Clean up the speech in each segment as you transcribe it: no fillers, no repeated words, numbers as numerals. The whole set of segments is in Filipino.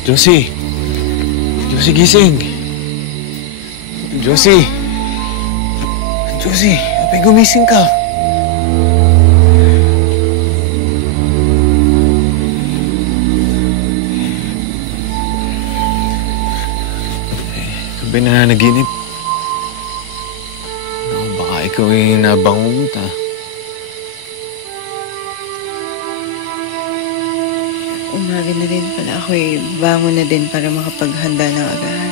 Josie! Josie, gising! Josie! Josie, abay gumising ka! Ikaw ba'y nananaginip? Baka ikaw ay nabangungot, ah. Umaga na din pala ako bangon na din para makapaghanda ng agahan.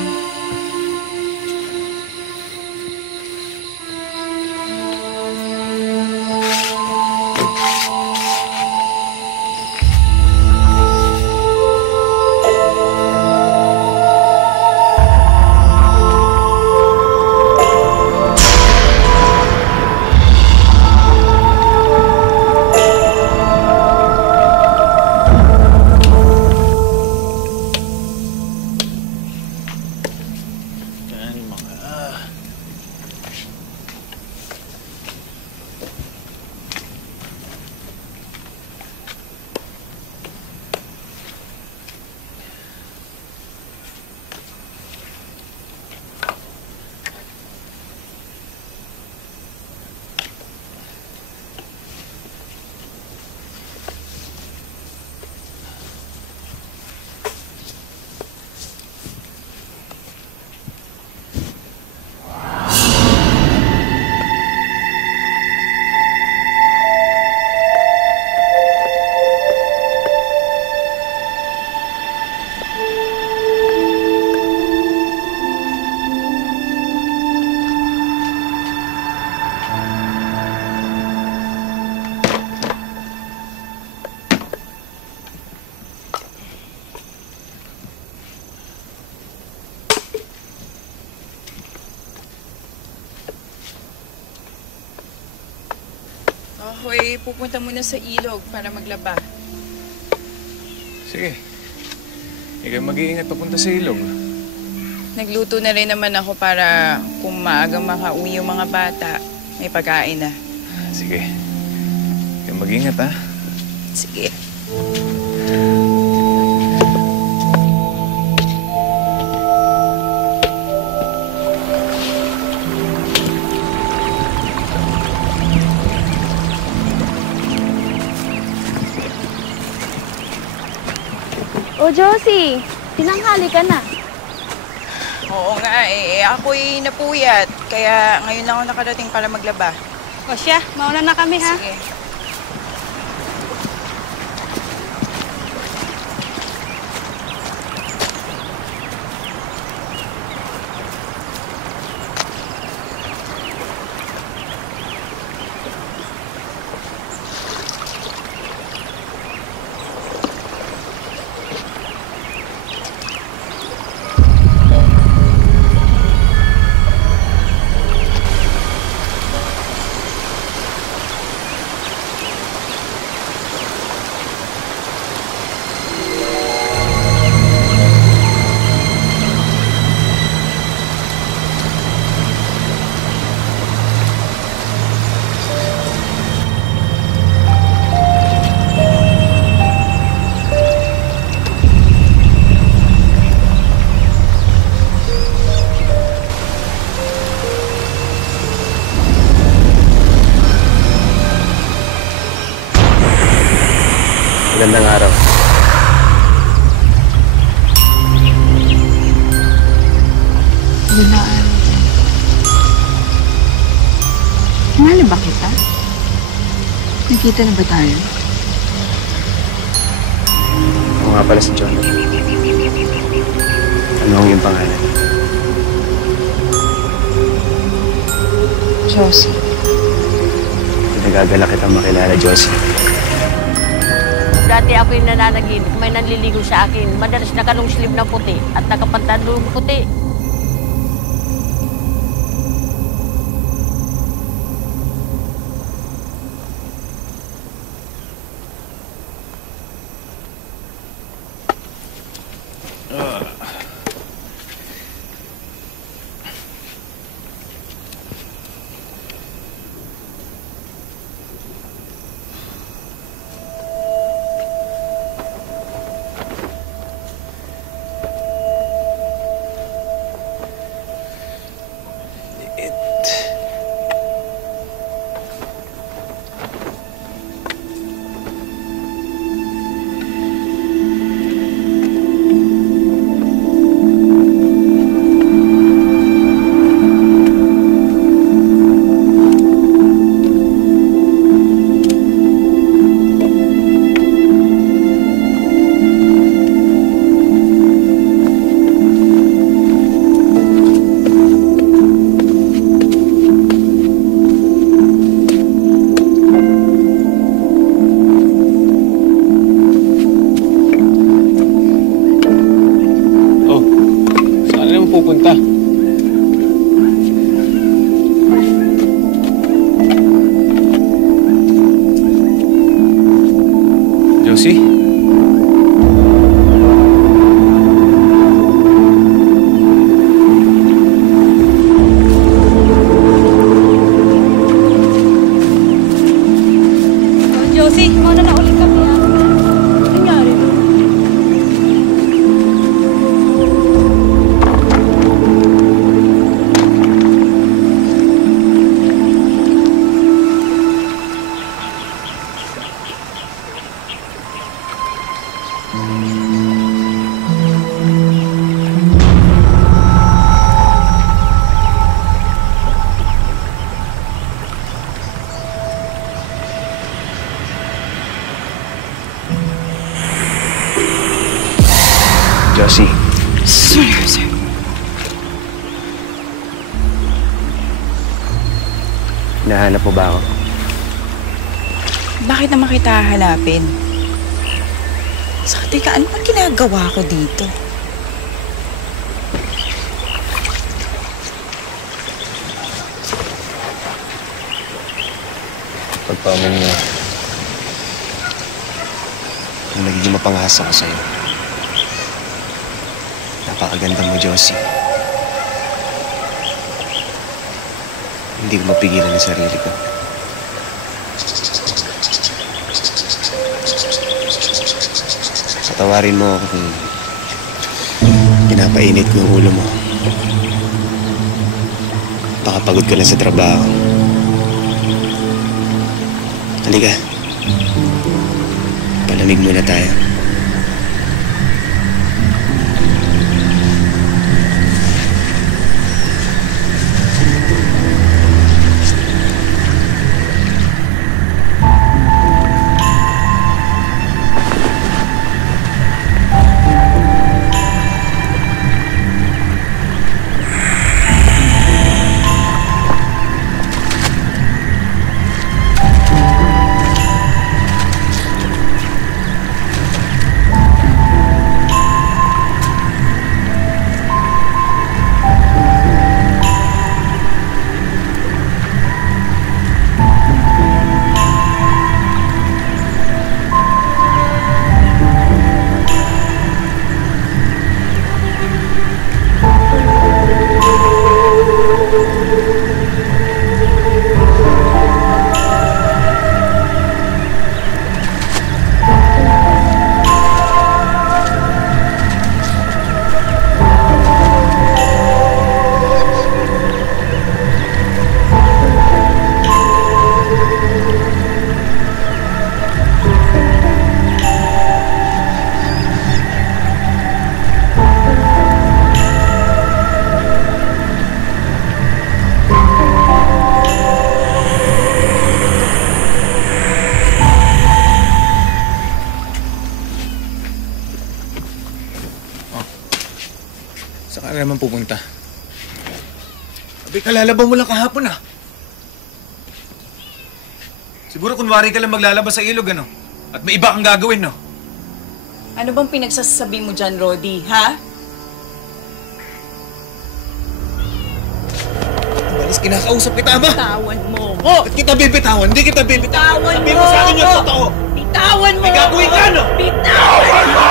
Hoy, pupunta muna sa ilog para maglaba. Sige. Ikaw mag-iingat papunta sa ilog. Nagluto na rin naman ako para kung maagang makauwi yung mga bata, may pagkain na. Sige. Ikaw mag-iingat, ha? Sige. O Josie, tinanghali ka na. Oo nga ako'y napuyat. Kaya ngayon lang ako nakarating para maglaba. O siya, mauna na kami ha. Sige. Magandang araw. Magandang araw. Kinali ba kita? Nakita na ba tayo? Ako nga pala si John. Ano ang iyong pangalan? Josie. Nagagala kitang makilala, Josie. Dati ako'y nananaginip, may nanliligo sa akin. Madalas nakanong sleeve ng puti at nakapantalong puti. Josie? Josie, mauna na ulit kami. Ano nangyari? Josie, Sorry, sir. nahanap mo ba ako? Bakit naman kita hahanapin? Saka teka, ano bang ginagawa ko dito? Pagpaumin mo, yung nagiging mapangasa ko sa'yo. Napakaganda mo, Josie. Hindi ko mapigilan ang sarili ko. Patawarin mo ako kung pinapainit ko yung ulo mo. Baka pagod ka na sa trabaho. Halika. Palamig muna tayo. Saan ka naman pupunta? Abi, kalalabang mo lang kahapon ah. Siguro kunwari ka lang maglalabas sa ilog, ano? At may iba kang gagawin, no? Ano bang pinagsasabi mo dyan, Rodi, ha? Malis, kinakausap kita ba? Bitawan mo ko! Ba't kita bibitawan? Hindi kita bibitawan. Bitawan Sabihin mo mo sa akin yung ako! totoo. Bitawan mo May gagawin ka, no? Bitawan mo!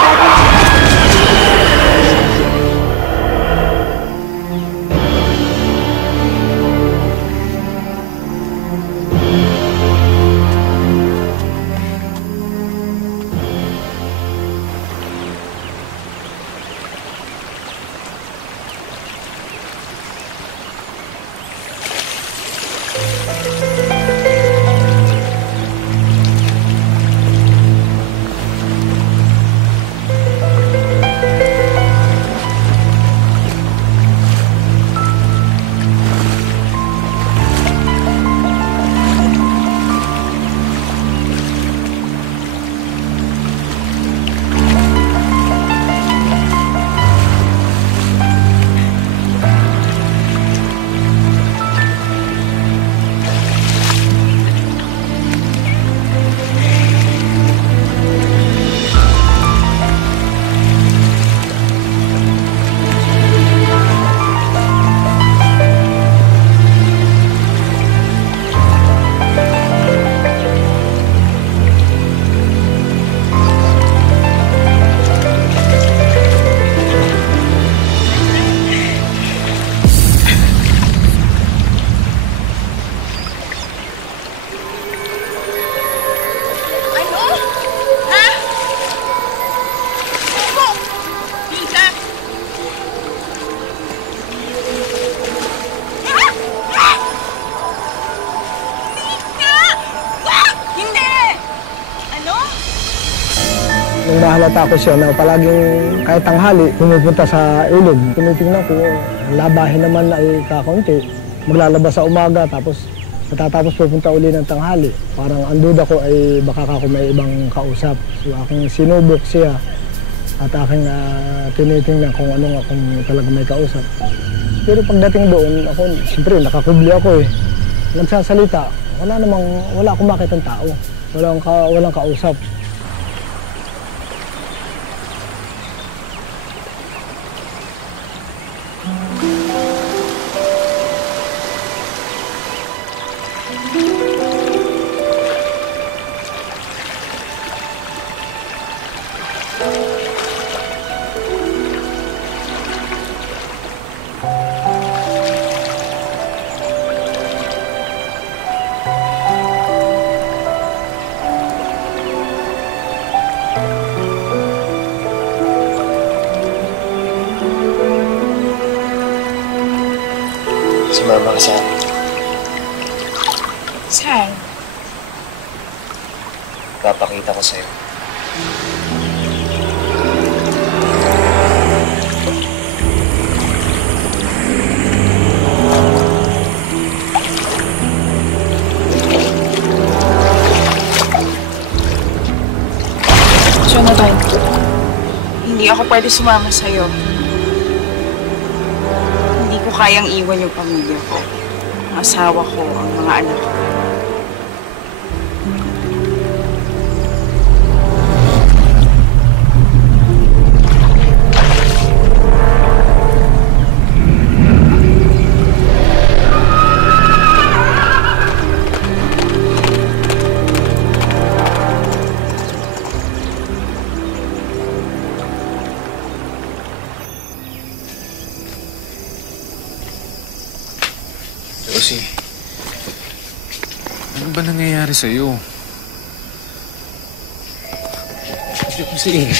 nung nahalata ko siya na palaging kahit tanghali, pumupunta sa ilog. Tinitingnan ko, labahin naman ay kakaunti. Maglalabas sa umaga, tapos matatapos pupunta uli ng tanghali. Parang ang duda ko ay baka ako may ibang kausap. So aking sinubok siya at aking tinitingnan kung ano nga kung talaga may kausap. Pero pagdating doon, ako, siyempre nakakubli ako eh. Nagsasalita, wala akong makitang tao. Walang kausap. Sumama ka sa akin. Saan? Papakita ko sa'yo. Jonathan, hindi ako pwede sumama sa'yo. Hindi ko kayang iwan yung pamilya ko, ang asawa ko, ang mga anak ko. Josie, ano ba nangyayari sa'yo? Josie.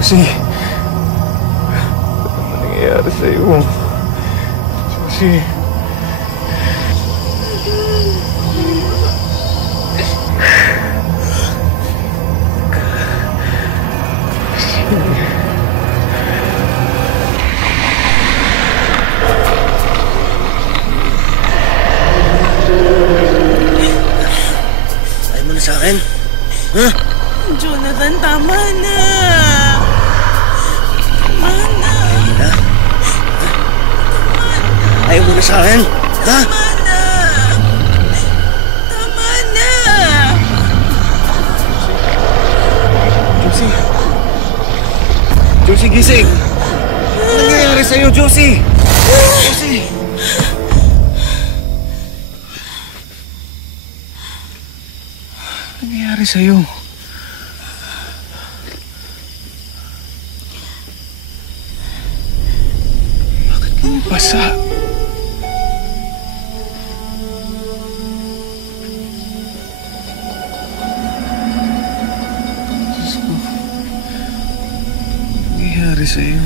Josie, ano ba nangyayari sa'yo? Josie. Ayaw mo na sa akin? Ha? Jonathan, tama na. Ayaw mo na sa akin? Ha? Tama na. Josie. Josie, gising. Ano nangyayari sa'yo, Josie? Josie. Ano nangyayari sa'yo? Bakit ka nabasa? Nangyayari sa'yo?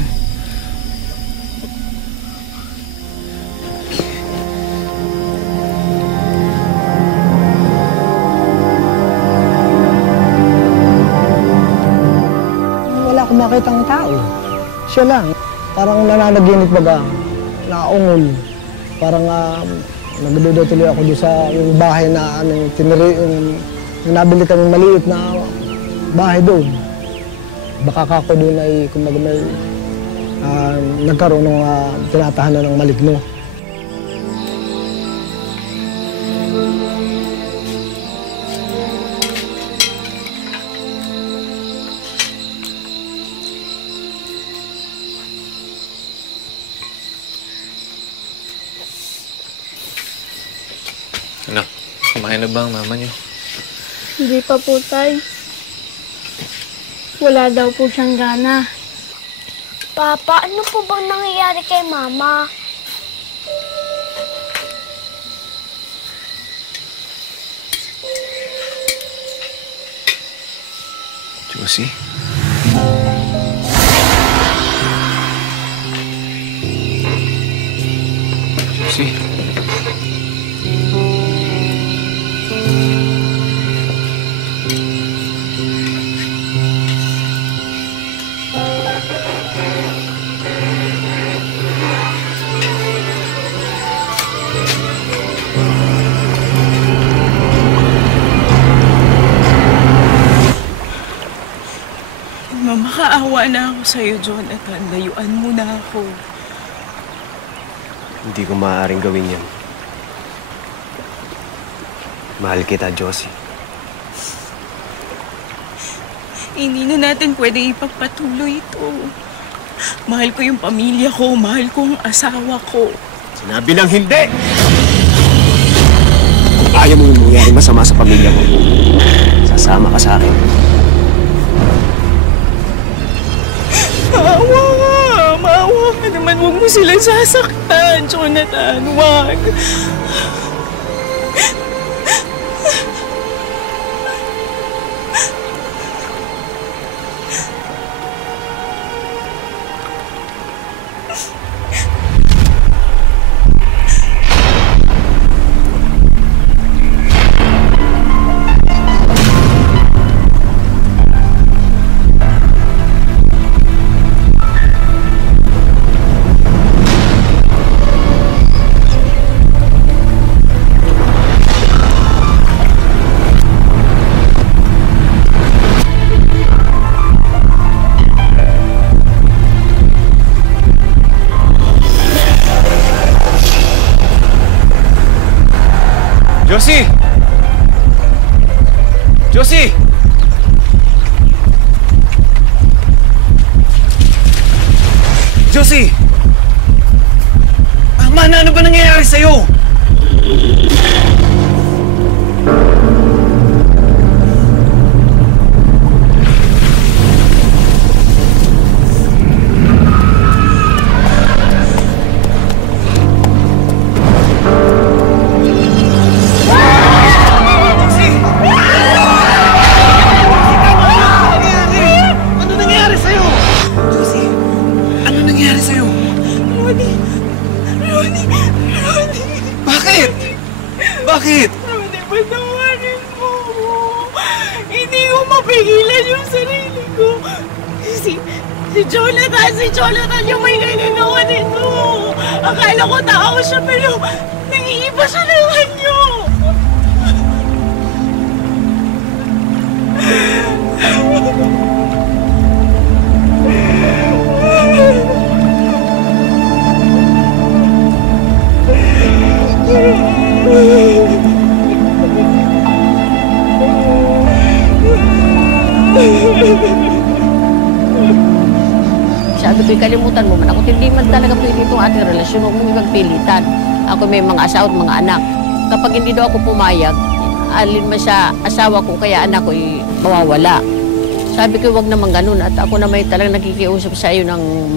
Wala akong makitang tao. Siya lang. Parang nananaginip baga. Nakaungol. Parang nagdudo tuloy ako doon sa yung bahay na yung nabili kami maliit na bahay doon. Baka ako doon ay kumbaga may nagkaroon ng tinatahanan ng maligno. Ano? Kumain na ba ang mama niyo? Hindi pa po, Tay. Wala daw po siyang gana. Papa, ano po bang nangyayari kay Mama? Josie? Josie? Mamakaawa na ako sa'yo, Jonathan. Layuan mo na ako. Hindi ko maaaring gawin yan. Mahal kita, Josie. Hindi na natin pwedeng ipagpatuloy ito. Mahal ko yung pamilya ko. Mahal ko ang asawa ko. Sinabi ng hindi! Kung ayaw mo yung mangyari masama sa pamilya mo, sasama ka sa akin. Maawa ka! Maawa ka naman. Huwag mo silang sasaktan, Jonathan. Huwag. Josie! Josie! Josie! Tama na, ano ba nangyayari sa'yo? Bakit? Rudy, patawarin mo. Hindi ko mapigilan yung sarili ko. Si Jonathan yung may nagagawa nito. Akala ko tao siya pero nangiiba siya ng anyo. Sabi ko, kalimutan mo man ako. Hindi man talaga pwede itong ating relasyon. Huwag mong ipagpilitan. Ako may mga asawa at mga anak. Kapag hindi daw ako pumayag, alin man sa asawa ko, kaya anak ko mawawala. Sabi ko, huwag naman ganun. At ako na may talagang nakikiusap sa iyo ng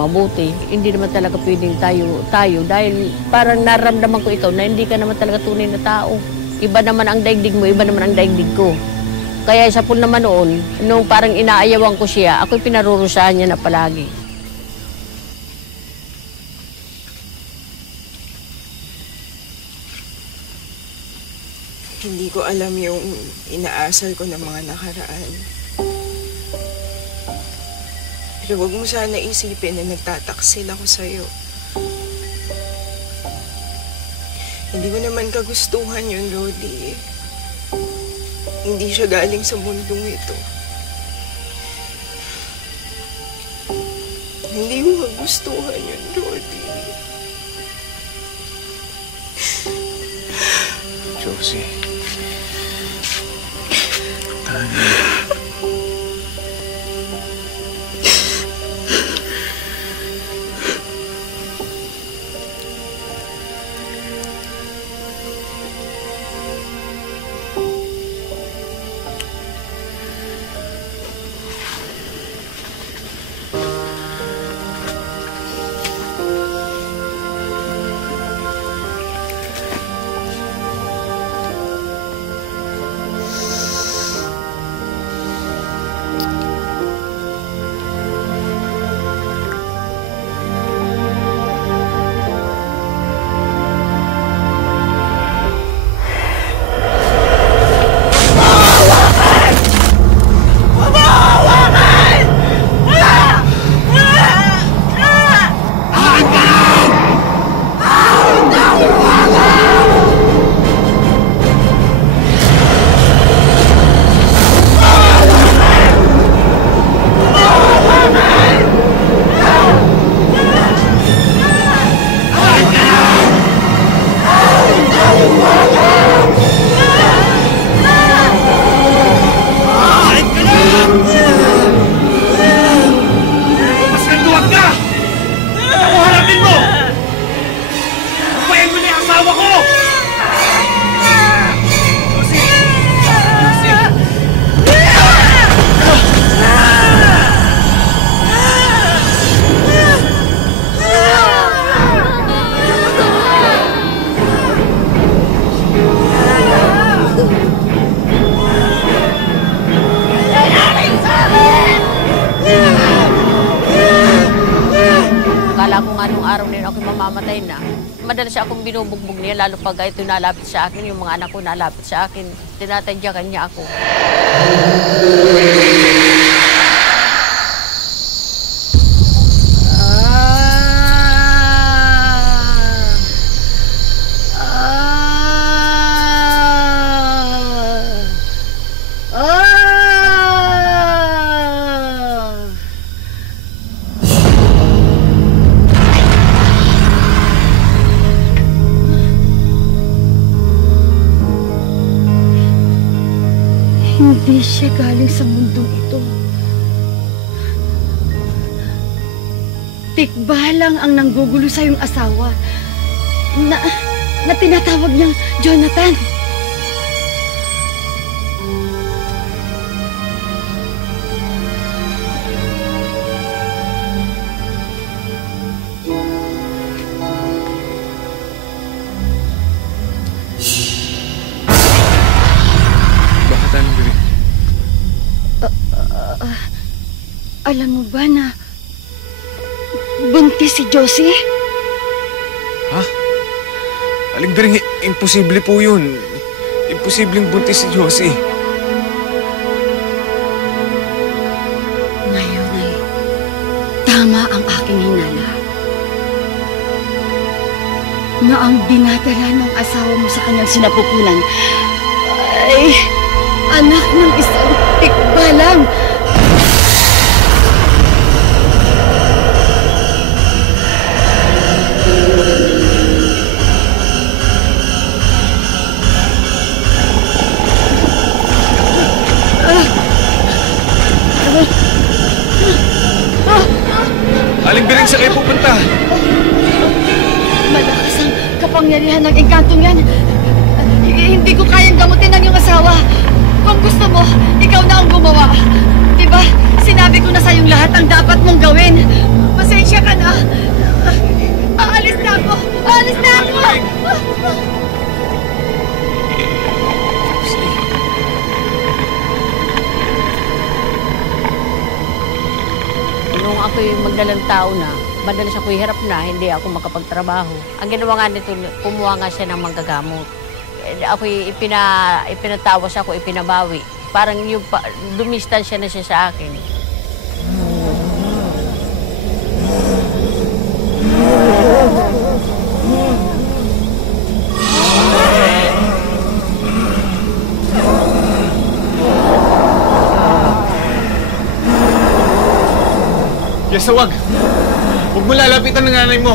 mabuti. Hindi naman talaga pwedeng tayo. Dahil parang naramdaman ko ikaw na hindi ka naman talaga tunay na tao. Iba naman ang daigdig mo, iba naman ang daigdig ko. Kaya isa po naman noon, nung parang inaayawan ko siya, ako'y pinarurusahan niya na palagi. Hindi ko alam yung inaasal ko ng mga nakaraan. Pero huwag mo sana isipin na nagtataksil ako sa'yo. Hindi mo naman kagustuhan yun, Rodi. Hindi siya galing sa mundong ito. Hindi mo kagustuhan yun, Rodi. Josie. araw na yun ako mamamatay na, madalas akong binubugbog niya, lalo pag ito nalapit sa akin, yung mga anak ko nalapit sa akin, tinatadyakan niya ako. Hindi siya galing sa mundong ito. Tikbalang ang nanggugulo sa iyong asawa na tinatawag niyang Jonathan. Alam mo ba na buntis si Josie? Ha? Aling Bering, imposible po yun. Imposibleng buntis si Josie. Ngayon ay tama ang aking hinala. Na ang dinadala ng asawa mo sa kanyang sinapupunan ay anak ng isang tikbalang. Aling Bering, saan kayo pupunta? Malakas ang kapangyarihan ng engkantong yan. Hindi ko kayang gamutin ang iyong asawa. Kung gusto mo, ikaw na ang gumawa. Diba, sinabi ko na sa'yong lahat ang dapat mong gawin. Pasensya ka na. Aalis na ako! Aalis na ako! Nung ako'y magdalang tao na, madalas ako'y hirap na, hindi ako makapagtrabaho. Ang ginawa nga nito, kumuha nga siya ng manggagamot. Ako'y ipinatawas ako, ipinabawi. Parang yung dumistansya na siya sa akin. Jessa, wag! Huwag mo lalapitan ng nanay mo!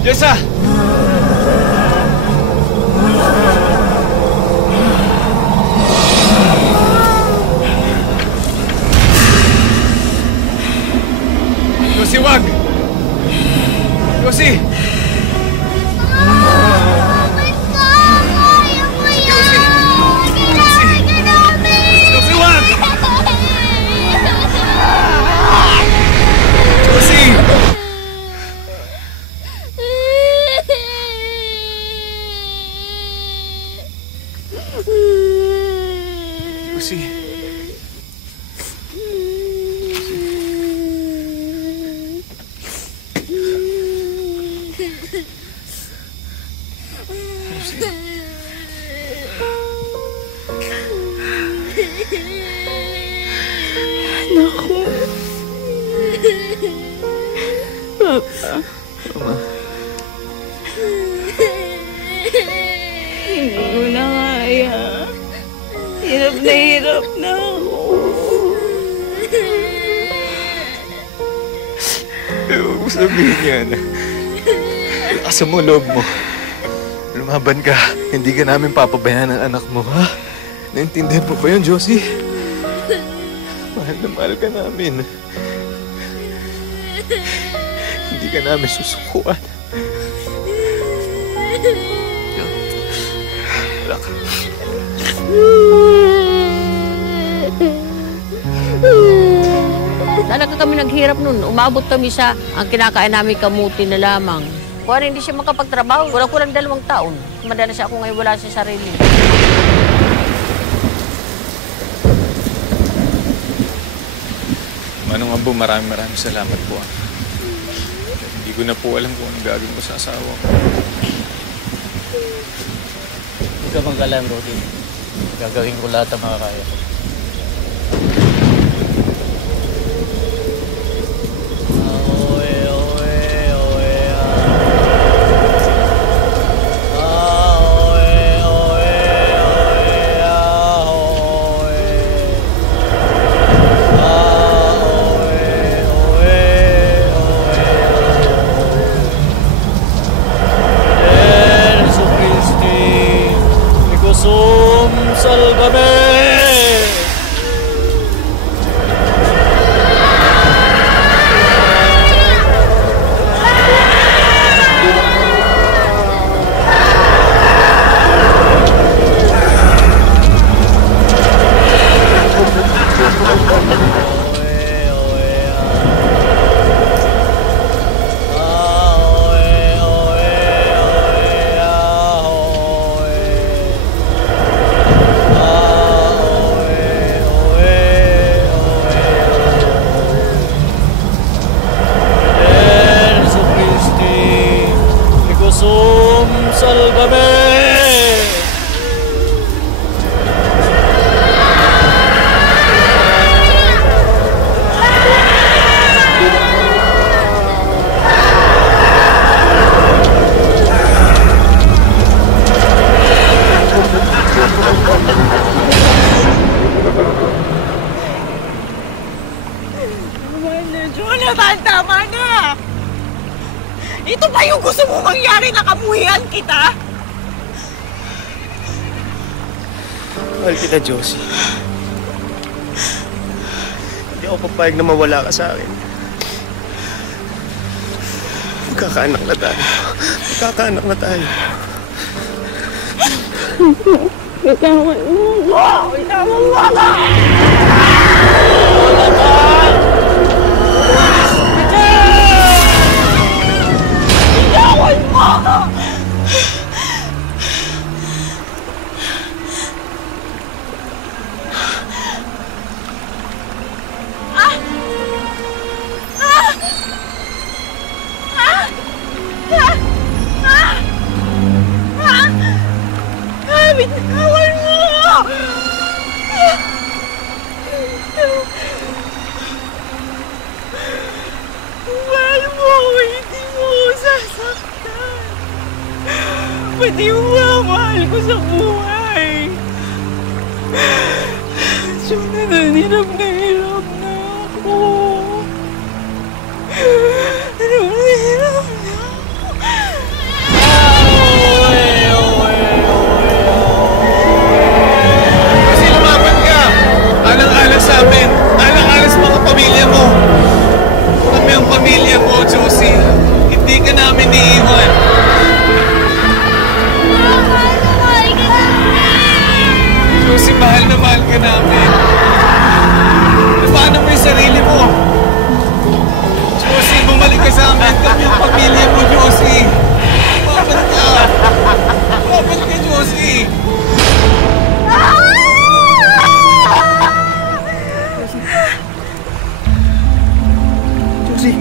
Jessa! Josie, wag! Josie! Josie, wag! Josie! Josie. Naku. Papa. Mama. Hindi ko na kaya. Hirap na ako. Huwag mo sabihin yan. Lakas mo loob mo. Lumaban ka. Hindi ka namin papabayaan ng anak mo, ha? Naintindihan mo ba yun, Josie? Mahal na mahal ka namin. Hindi ka namin susukuan. Wala ka. Talaga kami naghirap nun. Umabot kami sa ang kinakain namin kamuti na lamang. Kung hindi siya makapagtrabaho, kulang-kulang 2 taon. Madalas ako ngayon wala sa sarili. Manong Ambo, maraming salamat po. Hindi ko ko na po alam kung anong gagawin ko sa asawa ko. Huwag ka mag-alala, Brody. Gagawin ko lahat ang makakaya ko. Jonathan, tama na! Ito ba yung gusto mo mangyari na kamuhian kita? Mahal kita, Josie. Hindi ako papayag na mawala ka sa akin. Magkakaanak na tayo. Magkakaanak na tayo. Bitawan mo ko! Bitawan mo ko! Bitawan mo ko! Bitawan mo! Mahal mo, hindi mo sasaktan. Pati mo, mahal ko sa buhay. Jonathan, hirap na ako. Hirap na ako. Alang-alang sa amin. Alang-alang sa mga pamilya mo. Kami ang pamilya mo, Josie. Hindi ka namin iiwan. Josie, mahal na mahal ka namin. Paano mo yung sarili mo? Josie, bumalik ka sa amin. Kami ang pamilya mo, Josie. Babalik ka. Babalik ka, Josie. Josie.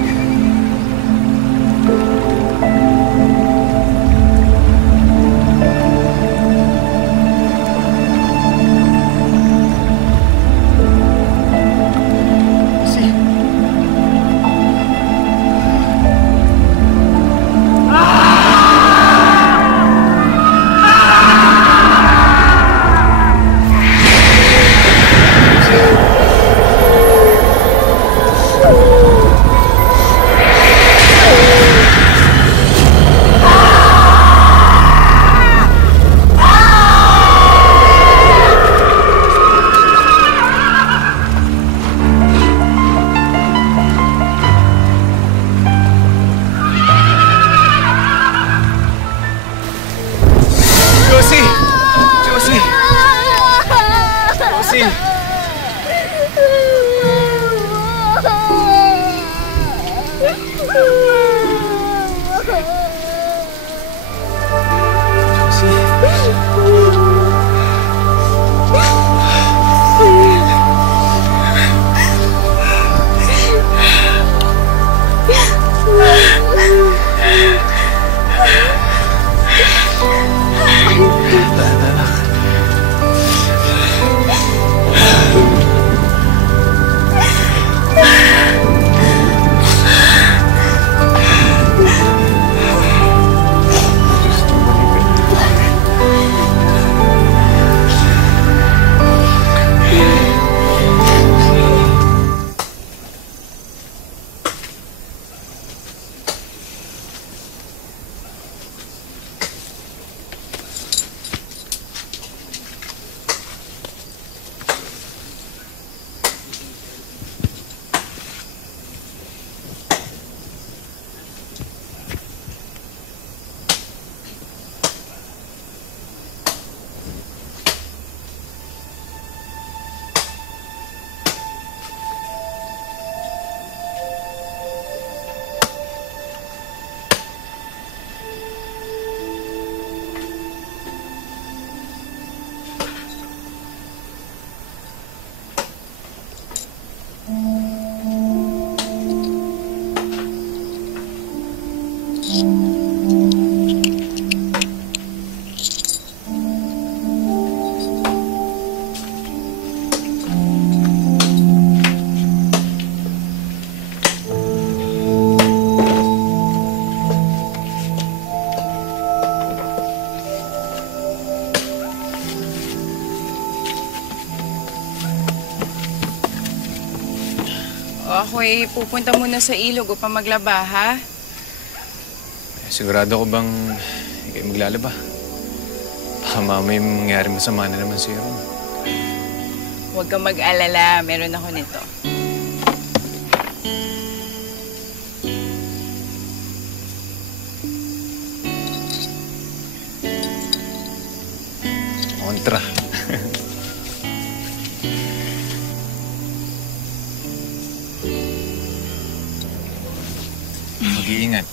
O ako'y pupunta muna sa ilog upang maglaba, ha? Sigurado ko bang ikaw maglalaba? Baka mamay mangyari masama na naman sa'yo. Huwag kang mag-alala. Meron ako nito. Kontra. Mag-iingat.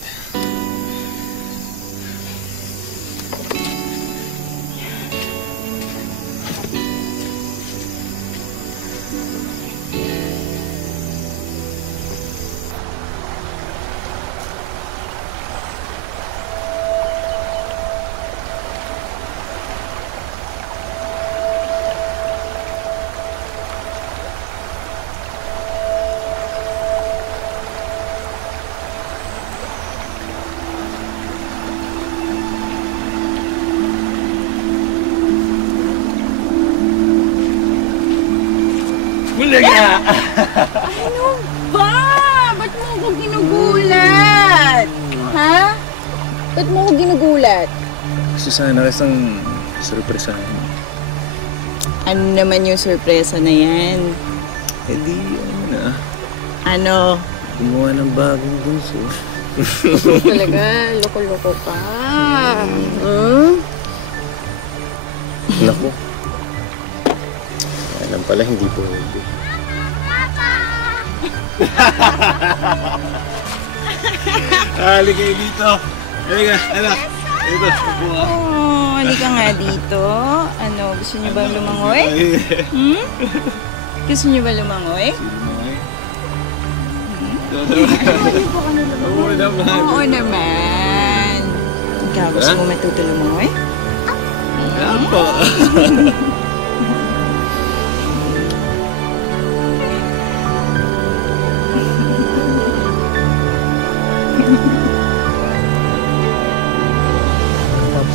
Bulaga! Ano ba? Ba't mo ako ginugulat? Ha? Ba't mo ako ginugulat? Kasi sana isang surpresahan. Ano naman yung sorpresa na yan? Eh di, ano na. Ano? Gumawa ng bagong bunso. Talaga, loko-loko ka. Hmm? Naku. Alam pala, hindi po hindi. Halika kayo dito. Halika, anak. Dito, upo ka. Oh, halika nga dito. Ano, gusto niyo bang lumangoy? Hmm? Gusto niyo ba lumangoy? Oo naman. Oo naman. Ikaw, gusto mo matuto lumangoy? Apo.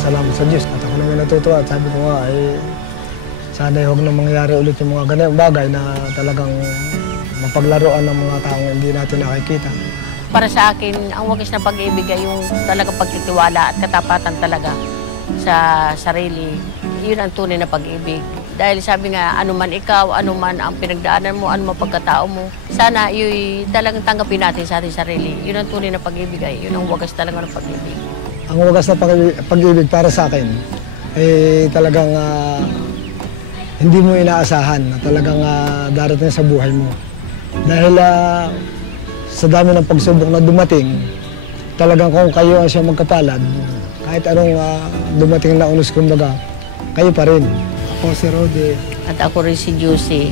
Salamat sa Diyos at ako naman natutuwa at sabi ko nga sana huwag na mangyari ulit yung mga ganyan bagay na talagang mapaglaruan ng mga taong hindi natin nakikita. Para sa akin, ang wagas na pag-ibig ay yung talagang pagtitiwala at katapatan talaga sa sarili. Yun ang tunay na pag-ibig. Dahil sabi nga, ano man ikaw, ano man ang pinagdaanan mo, ano man pagkatao mo, sana yun talagang tanggapin natin sa ating sarili. Yun ang tunay na pag-ibig ay, yun ang wagas talaga ng pag-ibig. Ang wagas na pag-ibig para sa akin ay talagang hindi mo inaasahan na talagang darating sa buhay mo. Dahil sa dami ng pagsubok na dumating, talagang kung kayo ang siya magkapalad, kahit anong dumating na unos kumbaga, kayo pa rin. Ako si Rode. At ako rin si Juicy.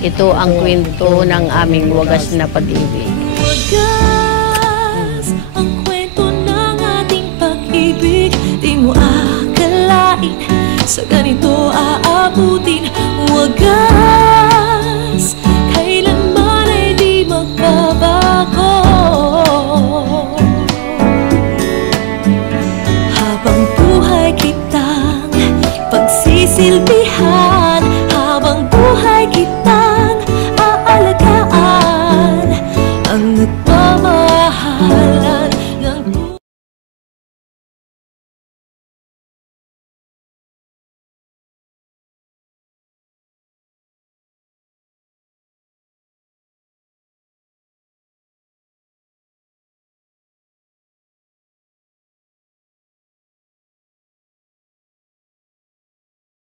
Ito ang kwento ng aming wagas na pag-ibig. Wagas ang kwento ng ating pag-ibig. Di mo akalain sa ganito